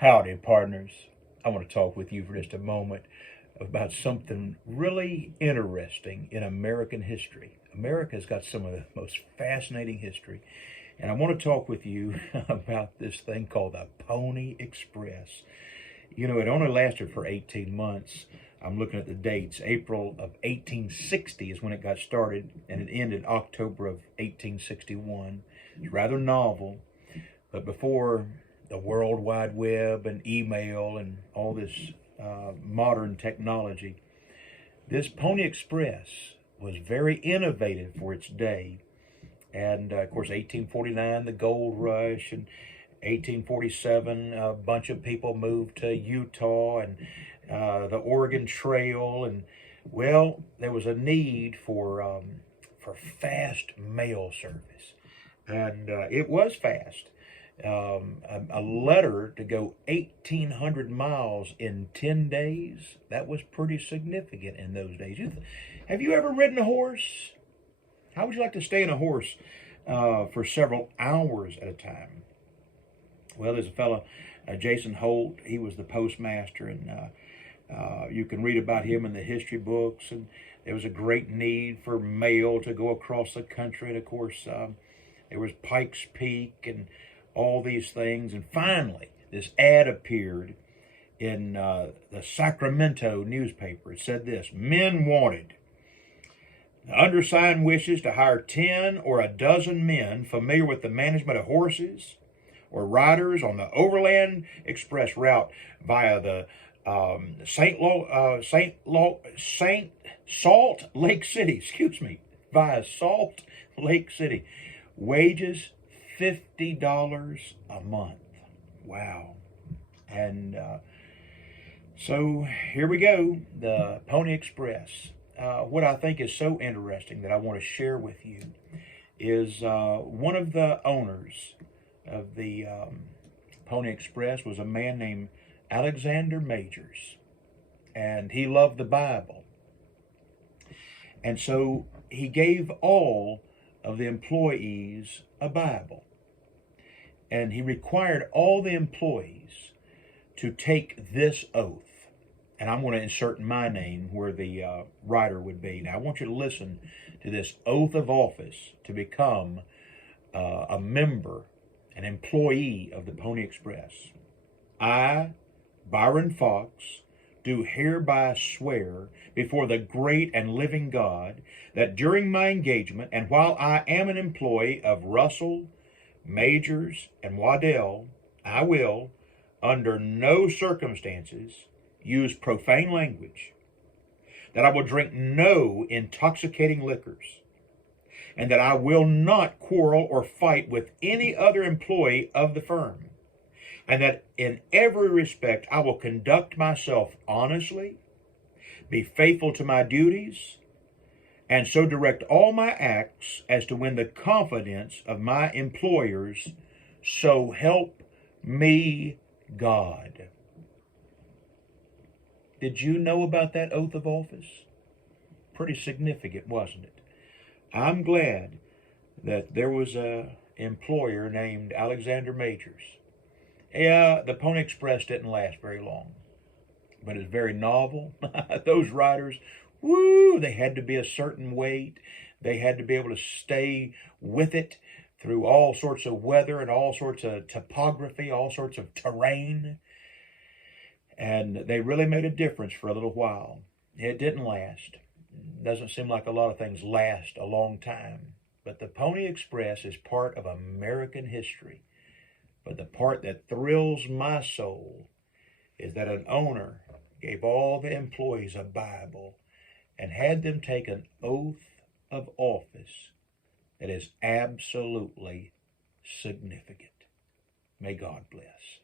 Howdy, partners. I want to talk with you for just a moment about something really interesting in American history. America's got some of the most fascinating history, and I want to talk with you about this thing called the Pony Express. You know, it only lasted for 18 months. I'm looking at the dates. April of 1860 is when it got started, and it ended October of 1861. It's rather novel, but before the World Wide Web and email and all this modern technology, this Pony Express was very innovative for its day. And of course, 1849, the gold rush, and 1847, a bunch of people moved to Utah and the Oregon Trail. And well, there was a need for fast mail service. And it was fast. A letter to go 1,800 miles in 10 days, that was pretty significant in those days. Have you ever ridden a horse? How would you like to stay in a horse for several hours at a time? Well, there's a fellow, Jason Holt. He was the postmaster, and you can read about him in the history books. And there was a great need for mail to go across the country. And of course, there was Pikes Peak and all these things. And finally, this ad appeared in the Sacramento newspaper. It said this: men wanted. The undersigned wishes to hire 10 or a dozen men familiar with the management of horses or riders on the Overland Express route via the Salt Lake City, via Salt Lake City. Wages $50 a month. Wow. And so here we go, the Pony Express. What I think is so interesting that I want to share with you is one of the owners of the Pony Express was a man named Alexander Majors, and he loved the Bible. And so he gave all of the employees a Bible. And he required all the employees to take this oath. And I'm going to insert my name where the writer would be. Now, I want you to listen to this oath of office to become a member, an employee of the Pony Express. I, Byron Fox, do hereby swear before the great and living God that during my engagement and while I am an employee of Russell, Majors, and Waddell, I will, under no circumstances, use profane language, that I will drink no intoxicating liquors, and that I will not quarrel or fight with any other employee of the firm, and that in every respect I will conduct myself honestly, be faithful to my duties, and so direct all my acts as to win the confidence of my employers. So help me God. Did you know about that oath of office? Pretty significant, wasn't it? I'm glad that there was a employer named Alexander Majors. Yeah, the Pony Express didn't last very long, but it's very novel. Those riders, woo, they had to be a certain weight. They had to be able to stay with it through all sorts of weather and all sorts of topography, all sorts of terrain. And they really made a difference for a little while. It didn't last. Doesn't seem like a lot of things last a long time. But the Pony Express is part of American history. But the part that thrills my soul is that an owner gave all the employees a Bible and had them take an oath of office that is absolutely significant. May God bless.